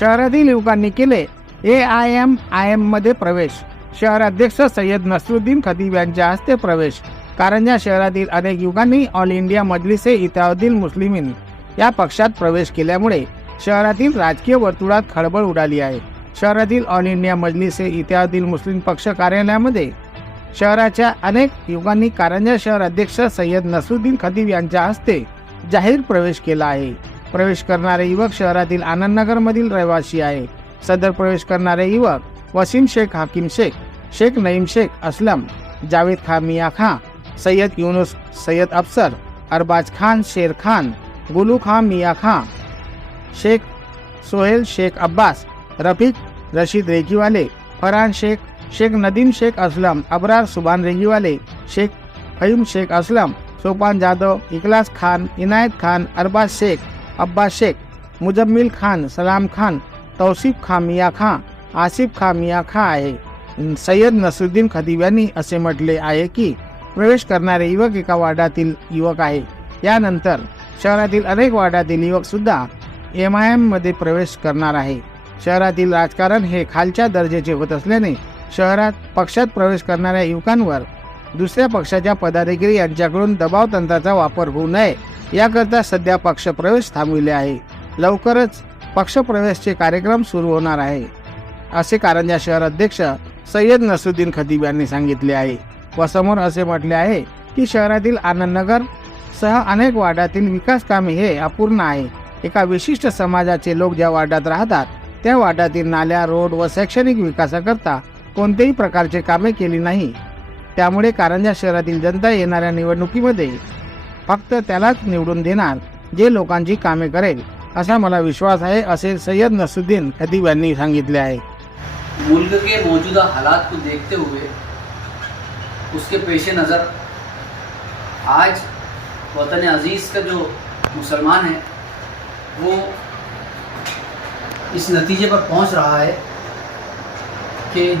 शहरातील युवकांनी केले. ए आय एम आय एममध्ये प्रवेश. शहराध्यक्ष सय्यद नसरुद्दीन खतीब यांच्या हस्ते प्रवेश. कारंजा शहरातील अनेक युवकांनी ऑल इंडिया मजलिसे इताउद्दीन मुस्लिमीन या पक्षात प्रवेश केल्यामुळे शहरातील राजकीय वर्तुळात खळबळ उडाली आहे. शहरातील ऑल इंडिया मजलिसे इतिहादील मुस्लिम पक्ष कार्यालयामध्ये शहराच्या अनेक युवकांनी कारंजा शहर अध्यक्ष सय्यद नसरुद्दीन खतीब यांच्या हस्ते जाहीर प्रवेश केला आहे. प्रवेश करणारे युवक शहरातील आनंदनगरमधील रहिवासी आहे सदर प्रवेश करणारे युवक वसीम शेख हाकीम शेख शेख नईम शेख असलम जावेद खान मिया खां सय्यद युनुस सय्यद अफसर अरबाज खान शेर खान गुलू खान मिया खां शेख सोहेल शेख अब्बास रफीक रशीद रेगीवाले फरहान शेख शेख नदीम शेख असलम अबरार सुबान रेगीवाले शेख फहीम शेख असलम सोपान जाधव इकलास खान इनायत खान अरबाज शेख अब्बास शेख मुजम्मिल खान सलाम खान तौसिफ खान मिया खां आसिफ खान मिया खां आहे. सय्यद नसरुद्दीन खदीब यांनी असे म्हटले आहे की प्रवेश करणारे युवक एका वार्डातील युवक आहे. यानंतर शहरातील अनेक वार्डातील युवक सुद्धा एम आय एममध्ये प्रवेश करणार आहे. शहरातील राजकारण हे खालच्या दर्जाचे होत असल्याने शहरात पक्षात प्रवेश करणाऱ्या युवकांवर दुसऱ्या पक्षाच्या पदाधिकारी यांच्याकडून दबाव तंत्राचा वापर होऊ नये याकरता सध्या पक्षप्रवेश थांबविले आहे. लवकरच पक्षप्रवेशचे कार्यक्रम सुरू होणार आहे. असे कारंजा शहर अध्यक्ष सय्यद नसरुद्दीन खतीब यांनी सांगितले आहे व समोर असे म्हटले आहे की शहरातील आनंदनगर सह अनेक वार्डातील विकास कामे हे अपूर्ण आहे. एका विशिष्ट समाजाचे लोक ज्या वार्डात राहतात त्या वार्डातील नाल्या रोड व शैक्षणिक विकासाकरता कोणत्याही प्रकारचे कामे केली नाही. त्यामुळे कारंजा शहरातील जनता येणाऱ्या निवडणुकीमध्ये फक्त त्यालाच निवडून देणार जे लोकांची कामे करेल असा मला विश्वास आहे असे सय्यद नसुद्दीन खतीब यांनी सांगितले आहे. मुल्क के मौजूदा हालात को देखते हुए उसके पेश नज़र आज वतन अज़ीज़ का जो मुसलमान है वो इस नतीजे पर पहुंच रहा है कि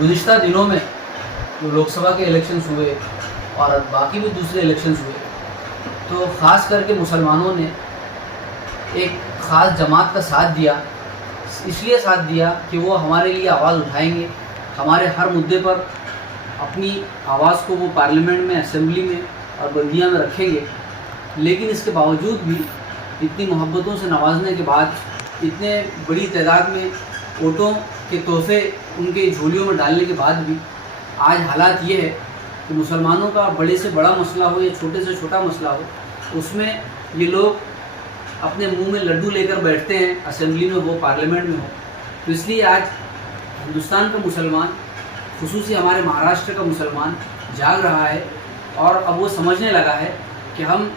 गुज्तर दिनों में जो लोकसभा के इलेक्शंस हुए और बाकी भी दूसरे इलेक्शंस हुए तो ख़ास करके मुसलमानों ने एक ख़ास जमात का साथ दिया, इसलिए साथ दिया कि वो हमारे लिए आवाज़ उठाएँगे, हमारे हर मुद्दे पर अपनी आवाज़ को वो पार्लियामेंट में असेंबली में और बल्दिया में रखेंगे। लेकिन इसके बावजूद भी इतनी मोहब्बतों से नवाजने के बाद, इतने बड़ी तादाद में वोटों के तोहफे उनके झोलियों में डालने के बाद भी आज हालात ये है कि मुसलमानों का बड़े से बड़ा मसला हो या छोटे से छोटा मसला हो, उसमें ये लोग अपने मुँह में लड्डू लेकर बैठते हैं, असेंबली में हो, पार्लियामेंट में हो। तो इसलिए आज हिंदुस्तान का मुसलमान, खसूस हमारे महाराष्ट्र का मुसलमान जाग रहा है और अब वो समझने लगा है कि हम,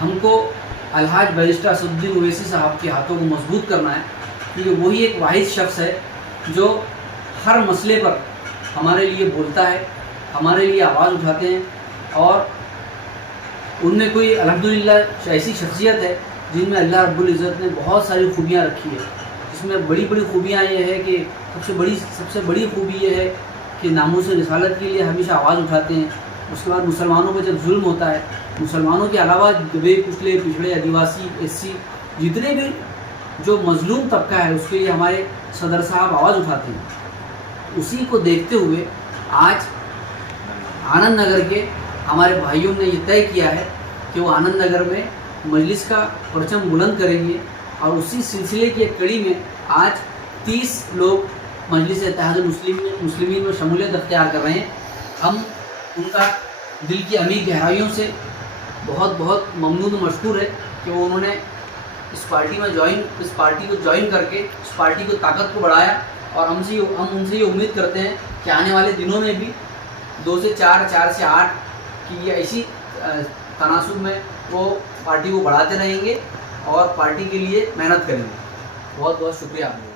हमको अलहाज बैरिस्टर असदुद्दीन ओवैसी साहब के हाथों को मज़बूत करना है, क्योंकि वही एक वाहिद शख्स है जो हर मसले पर हमारे लिए बोलता है, हमारे लिए आवाज़ उठाते हैं और उनमें कोई अल्हम्दुलिल्लाह ऐसी शख्सियत है जिनमें अल्लाह रब्बुल इज़्ज़त ने बहुत सारी खूबियाँ रखी है। जिसमें बड़ी बड़ी खूबियाँ ये है कि सबसे बड़ी सबसे बड़ी खूबी ये है कि नामों से रिसालत के लिए हमेशा आवाज़ उठाते हैं। उसके बाद मुसलमानों पर जब जुल्म होता है, मुसलमानों के अलावा दबे कुचले पिछड़े, आदिवासी, एससी, जितने भी जो मजलूम तबका है, उसके लिए हमारे सदर साहब आवाज़ उठाते हैं। उसी को देखते हुए आज आनंद नगर के हमारे भाइयों ने ये तय किया है कि वो आनंद नगर में मजलिस का परचम बुलंद करेंगे और उसी सिलसिले की कड़ी में आज 30 लोग मजलिस इतिहाद मुस्लिम मुस्लिमीन में शमूलियत अख्तियार कर रहे हैं। हम उनका दिल की अमीर गहराइयों से बहुत बहुत ममनून मशहूर है कि वो उन्होंने इस पार्टी में ज्वाइन इस पार्टी को ज्वाइन करके, इस पार्टी को ताकत को बढ़ाया और हमसे हम उनसे ये उम्मीद करते हैं कि आने वाले दिनों में भी दो से चार चार से आठ की ये ऐसी तनासब में वो पार्टी को बढ़ाते रहेंगे और पार्टी के लिए मेहनत करेंगे। बहुत बहुत शुक्रिया आपका।